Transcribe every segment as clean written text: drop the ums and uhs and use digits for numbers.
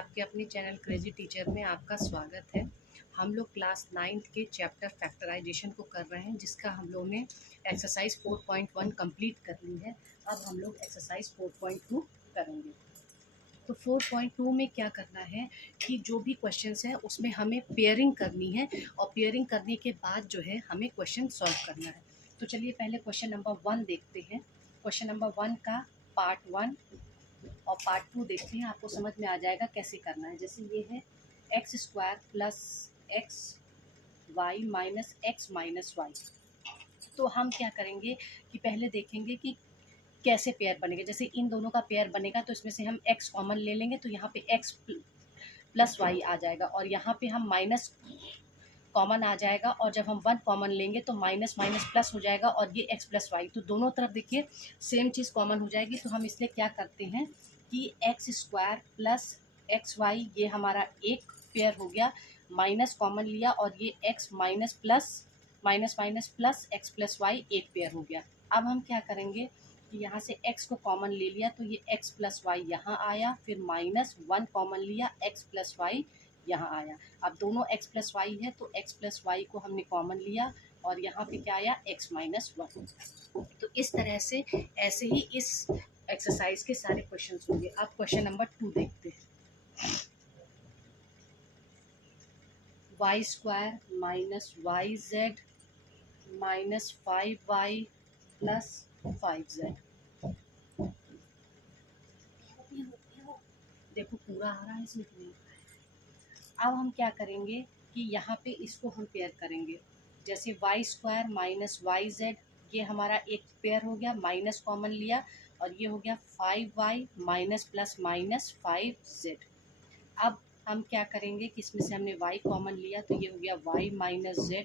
आपके अपने channel crazy teacher में आपका स्वागत है। हम लोग क्लास 9th के चैप्टर फैक्टराइजेशन को कर रहे हैं, जिसका हम लोग ने एक्सरसाइज 4.1 कंप्लीट कर ली है। अब हम लोग एक्सरसाइज 4.2 करेंगे। तो 4.2 में क्या करना है कि जो भी क्वेश्चंस हैं उसमें हमें पेयरिंग करनी है, और पेयरिंग करने के बाद जो है हमें क्वेश्चन सॉल्व करना है। तो चलिए पहले क्वेश्चन नंबर 1 देखते हैं। क्वेश्चन नंबर 1 का पार्ट 1 और पार्ट 2 देखते हैं, आपको समझ में आ जाएगा कैसे करना है। जैसे ये है x² plus x y minus x minus y. तो हम क्या करेंगे कि पहले देखेंगे कि कैसे पेयर बनेगा। जैसे इन दोनों का पेयर बनेगा तो इसमें से हम x कॉमन ले लेंगे, तो यहाँ पे x प्लस वाई आ जाएगा, और यहाँ पे हम माइनस कॉमन आ जाएगा, और जब हम 1 कॉमन लेंगे तो माइनस माइनस प्लस हो जाएगा, और ये x प्लस वाई। तो दोनों तरफ देखिए सेम चीज़ कॉमन हो जाएगी। तो हम इसलिए क्या करते हैं कि x² प्लस एक्स वाई ये हमारा एक पेयर हो गया, माइनस कॉमन लिया, और ये x minus plus minus minus plus x plus y एक पेयर हो गया। अब हम क्या करेंगे कि यहाँ से x को कॉमन ले लिया, तो ये x प्लस वाई यहाँ आया, फिर माइनस 1 कॉमन लिया, x प्लस वाई यहाँ आया। अब दोनों x प्लस वाई है तो x प्लस वाई को हमने कॉमन लिया, और यहाँ पे क्या आया x माइनस 1। तो इस तरह से ऐसे ही इस एक्सरसाइज के सारे क्वेश्चंस होंगे। अब क्वेश्चन नंबर 2 देखते हैं। y² minus y z minus 5y plus 5z। देखो पूरा आ रहा है इसमें। अब हम क्या करेंगे कि यहाँ पे इसको हम पेयर करेंगे। जैसे y² माइनस वाई जेड ये हमारा एक पेयर हो गया, माइनस कॉमन लिया, और ये हो गया 5y minus plus minus 5z। अब हम क्या करेंगे कि इसमें से हमने y कॉमन लिया, तो ये हो गया y माइनस z,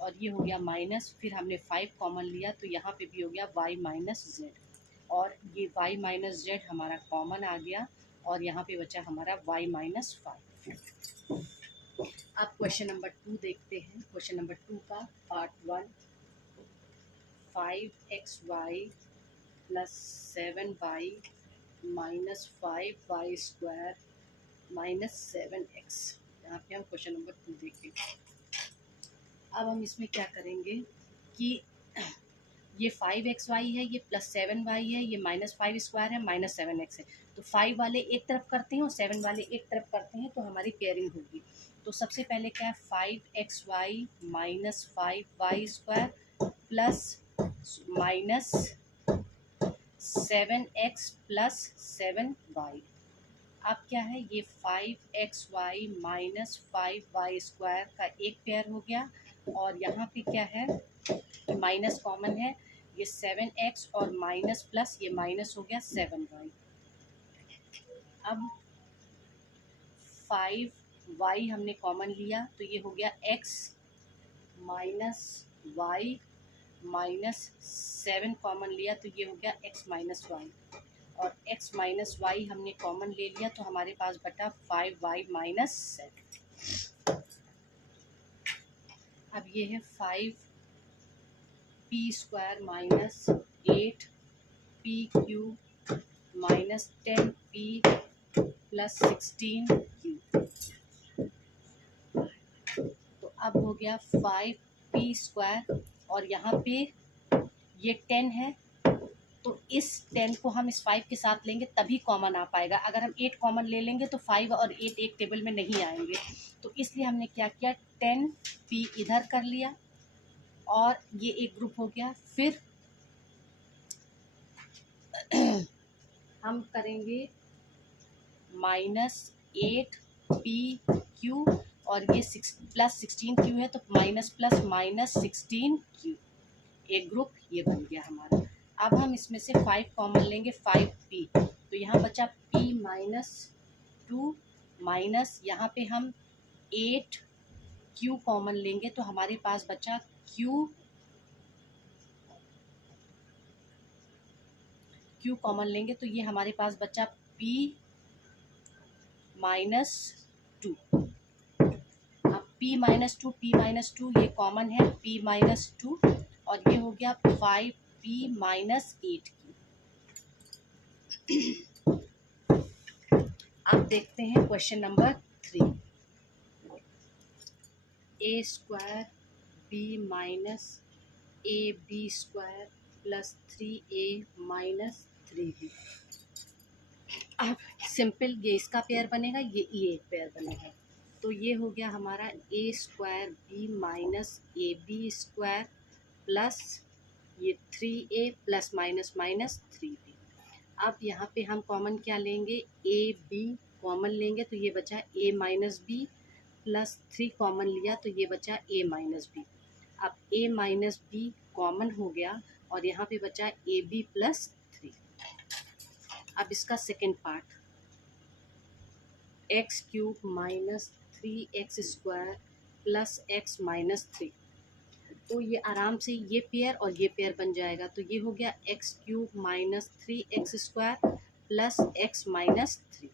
और ये हो गया माइनस, फिर हमने 5 कॉमन लिया, तो यहाँ पे भी हो गया y माइनस z, और ये y माइनस z हमारा कॉमन आ गया, और यहाँ पे बचा हमारा y माइनस 5। अब क्वेश्चन नंबर 2 देखते हैं। क्वेश्चन नंबर 2 का part 1 5xy plus 7y minus 5y² minus 7x। यहाँ पे हम क्वेश्चन नंबर 2 देखेंगे। अब हम इसमें क्या करेंगे कि ये 5xy है, ये प्लस 7y है, ये माइनस 5² है, माइनस 7x है। तो 5 वाले एक तरफ करते हैं और 7 वाले एक तरफ करते हैं, तो हमारी पेयरिंग होगी। तो सबसे पहले क्या है 5xy minus 5y² plus minus 7x plus 7y। अब क्या है ये 5xy माइनस 5y² का एक पेयर हो गया, और यहाँ पे क्या है माइनस कॉमन है, ये 7x और माइनस प्लस ये माइनस हो गया 7y। अब 5y हमने कॉमन लिया, तो ये हो गया x minus y minus 7 common लिया, तो ये हो गया x माइनस y, और x माइनस वाई हमने कॉमन ले लिया, तो हमारे पास बटा 5y माइनस 7। अब ये है 5p² minus 8pq minus 10p plus 16q। तो अब हो गया 5p², और यहाँ पे ये 10 है, तो इस 10 को हम इस 5 के साथ लेंगे तभी कॉमन आ पाएगा। अगर हम 8 कॉमन ले लेंगे तो 5 और 8 एक टेबल में नहीं आएंगे। तो इसलिए हमने क्या किया 10p इधर कर लिया, और ये एक ग्रुप हो गया। फिर हम करेंगे माइनस 8pq, और ये प्लस 16q है, तो माइनस प्लस माइनस 16q एक ग्रुप ये बन गया हमारा। अब हम इसमें से 5 कॉमन लेंगे 5p, तो यहाँ बचा p माइनस 2 माइनस, यहाँ पे हम 8q कॉमन लेंगे, तो हमारे पास बचा q कॉमन लेंगे, तो ये हमारे पास बचा p माइनस 2। अब p माइनस 2 ये कॉमन है, p माइनस 2, और ये हो गया 5p माइनस 8q। अब देखते हैं question number 3। A square b minus a b square plus 3a minus 3b। अब सिंपल ये इसका पेयर बनेगा, ये एक पेयर बनेगा। तो ये हो गया हमारा a square b minus a b square plus ये 3a plus minus minus 3b। अब यहाँ पे हम कॉमन क्या लेंगे, ए बी कॉमन लेंगे तो ये बचा a minus b plus 3 common लिया तो ये बचा a माइनस बी। अब a माइनस बी कॉमन हो गया और यहाँ पे बचा ए बी प्लस 3। अब इसका second part, x cube minus 3x square plus x minus 3। तो ये आराम से ये पेयर और ये पेयर बन जाएगा। तो ये हो गया x cube minus 3x square plus x minus 3।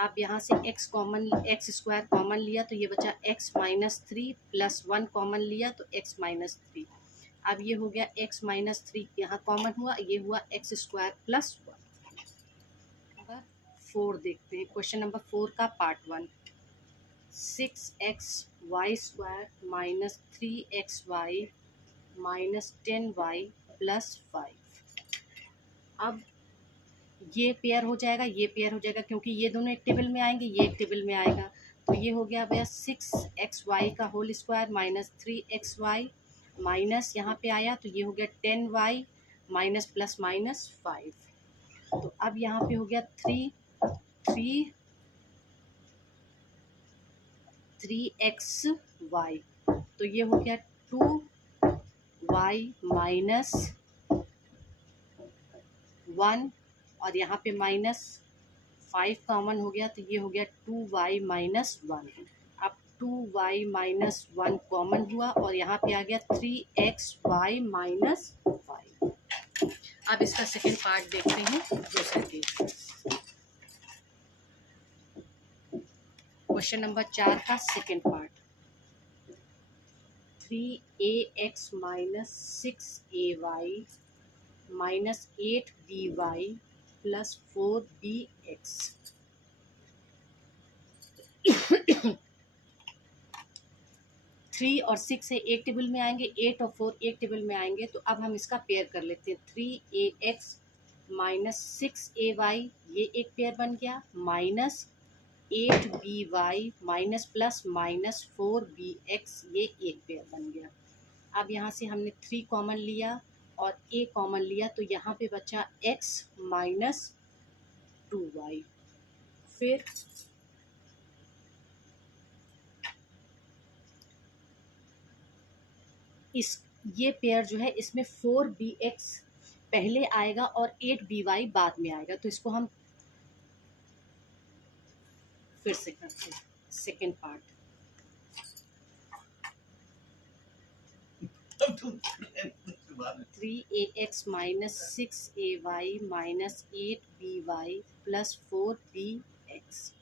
अब यहाँ से एक्स स्क्वायर कॉमन लिया तो ये बचा x माइनस 3 प्लस 1 कॉमन लिया तो x माइनस 3। अब ये हो गया x माइनस 3 यहाँ कॉमन हुआ, ये हुआ एक्स स्क्वायर प्लस 1। नंबर 4 देखते हैं, क्वेश्चन नंबर 4 का part 1। 6x y square minus 3xy minus 10y plus 5। अब ये पेयर हो जाएगा, ये पेयर हो जाएगा क्योंकि ये दोनों एक टेबल में आएंगे, ये एक टेबल में आएगा। तो ये हो गया भैया 6xy का whole square minus 3xy minus यहाँ पे आया तो ये हो गया 10y माइनस प्लस माइनस 5। तो अब यहाँ पे हो गया 3xy तो ये हो गया 2y माइनस 1 और यहाँ पे माइनस 5 कॉमन हो गया तो ये हो गया 2y माइनस 1। अब 2y माइनस 1 कॉमन हुआ और यहाँ पे आ गया 3xy माइनस 5। अब इसका सेकेंड पार्ट देखते हैं दूसरे पेज, क्वेश्चन नंबर 4 का second part. 3ax minus 6ay minus 8by plus 4bx। 3 और 6 है एक टेबल में आएंगे, 8 और 4 एक टेबल में आएंगे। तो अब हम इसका पेयर कर लेते हैं। 3ax माइनस 6ay ये एक पेयर बन गया, minus 8by minus plus minus 4bx ये एक पेयर बन गया। अब यहाँ से हमने 3 कॉमन लिया और a कॉमन लिया तो यहाँ पे बचा x माइनस 2y। फिर ये पेयर जो है इसमें 4bx पहले आएगा और 8by बाद में आएगा। तो इसको हम फिर से करते हैं second part. 3ax minus 6ay minus 8by plus 4bx।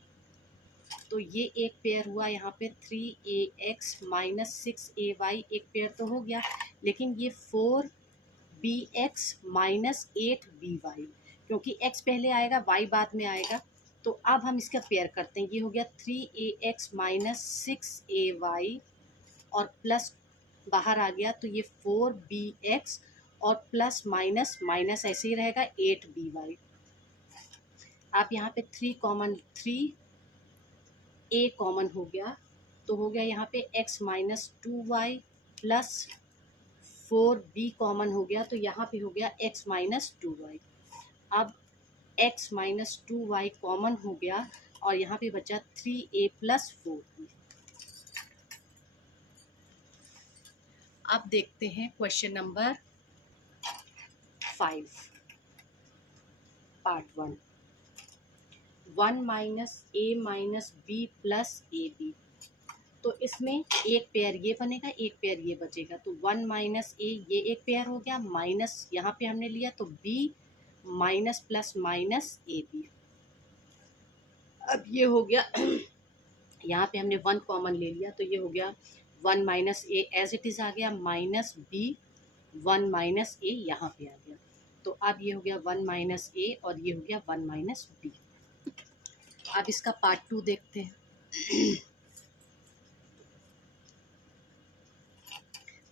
तो ये एक पेयर हुआ यहाँ पे 3ax माइनस 6ay एक पेयर तो हो गया, लेकिन ये 4bx माइनस 8by क्योंकि x पहले आएगा y बाद में आएगा। तो अब हम इसका पेयर करते हैं। ये हो गया 3ax माइनस 6ay और प्लस बाहर आ गया तो ये 4bx और प्लस माइनस माइनस ऐसे ही रहेगा 8by। आप यहाँ पे 3a कॉमन हो गया तो हो गया यहाँ पे x minus 2y plus 4b common हो गया तो यहाँ पे हो गया x माइनस 2y। अब x माइनस 2y कॉमन हो गया और यहाँ पे बचा 3a प्लस 4b। अब देखते हैं question number 5 part 1। 1 minus a minus b plus ab। तो इसमें एक पेयर ये बनेगा, एक पेयर ये बचेगा। तो 1 माइनस a ये एक पेयर हो गया, माइनस यहाँ पे हमने लिया तो b minus plus minus ab। अब ये हो गया यहाँ पे हमने 1 कॉमन ले लिया तो ये हो गया 1 minus a as it is आ गया माइनस बी 1 माइनस ए यहाँ पे आ गया। तो अब ये हो गया 1 माइनस ए और ये हो गया 1 माइनस बी। अब इसका पार्ट 2 देखते हैं।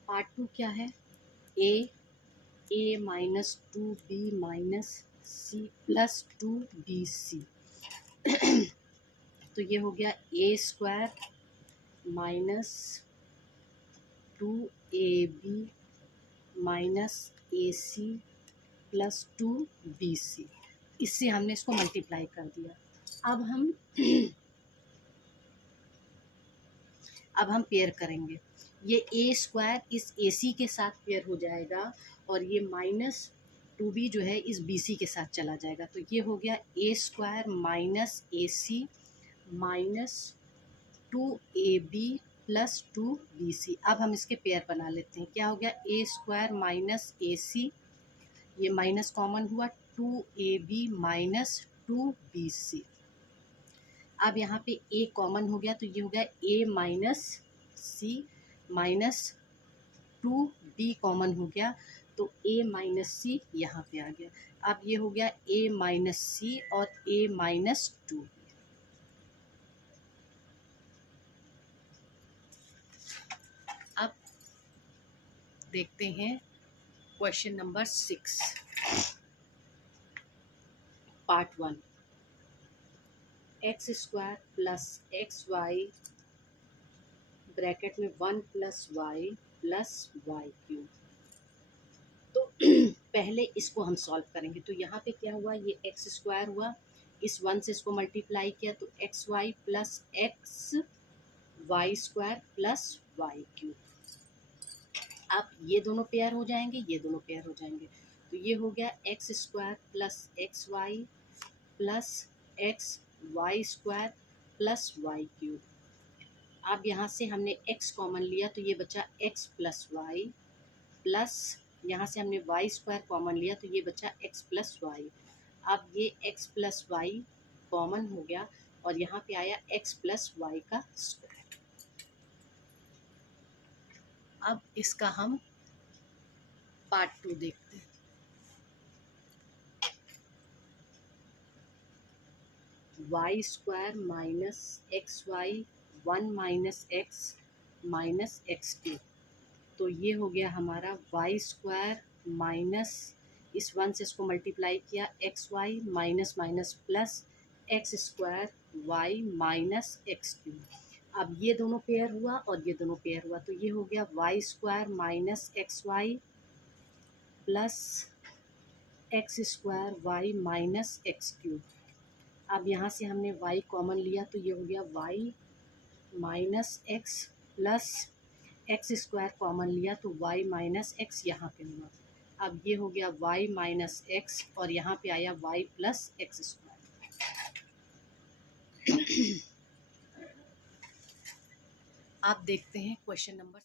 पार्ट 2 क्या है? A minus 2b minus c plus 2bc। तो ये हो गया a square minus 2ab minus AC plus 2bc। इससे हमने इसको मल्टीप्लाई कर दिया। अब हम पेयर करेंगे। ये ए स्क्वायर इस AC के साथ पेयर हो जाएगा और ये माइनस 2b जो है इस BC के साथ चला जाएगा। तो ये हो गया a square minus AC minus 2ab plus 2bc। अब हम इसके पेयर बना लेते हैं। क्या हो गया? ए स्क्वायर माइनस AC, ये माइनस कॉमन हुआ, 2ab माइनस 2bc। अब यहाँ पे a कॉमन हो गया तो ये हो गया a minus c minus 2b common हो गया तो a माइनस सी यहाँ पे आ गया। अब ये हो गया a माइनस सी और a माइनस 2। अब देखते हैं question number 6 part 1। X square plus x y bracket में 1 प्लस वाई क्यूब। तो पहले इसको हम सॉल्व करेंगे। तो यहाँ पे क्या हुआ? ये एक्स स्क्वायर हुआ, इस 1 से इसको मल्टीप्लाई किया तो x y plus x y square plus y cube. अब ये दोनों पेयर हो जाएंगे, ये दोनों पेयर हो जाएंगे। तो ये हो गया x square plus x y plus x y square plus y cube. अब यहाँ से हमने x कॉमन लिया तो ये बचा x प्लस वाई प्लस यहाँ से हमने y स्क्वायर कॉमन लिया तो ये बचा x प्लस वाई। अब ये x प्लस वाई कॉमन हो गया और यहाँ पे आया x प्लस वाई का स्क्वायर। अब इसका हम पार्ट 2 देखते हैं। Y square minus x y 1 minus x cube. तो ये हो गया हमारा वाई स्क्वायर माइनस इस 1 से इसको मल्टीप्लाई किया x y minus minus plus x square y minus x cube. अब ये दोनों पेयर हुआ और ये दोनों पेयर हुआ तो ये हो गया y square minus x y plus x square y minus x cube. अब यहाँ से हमने y कॉमन लिया तो ये हो गया y minus x plus x square common लिया तो y माइनस एक्स यहाँ पे हुआ। अब ये हो गया y माइनस एक्स और यहाँ पे आया y प्लस एक्स स्क्वायर। आप देखते हैं क्वेश्चन नंबर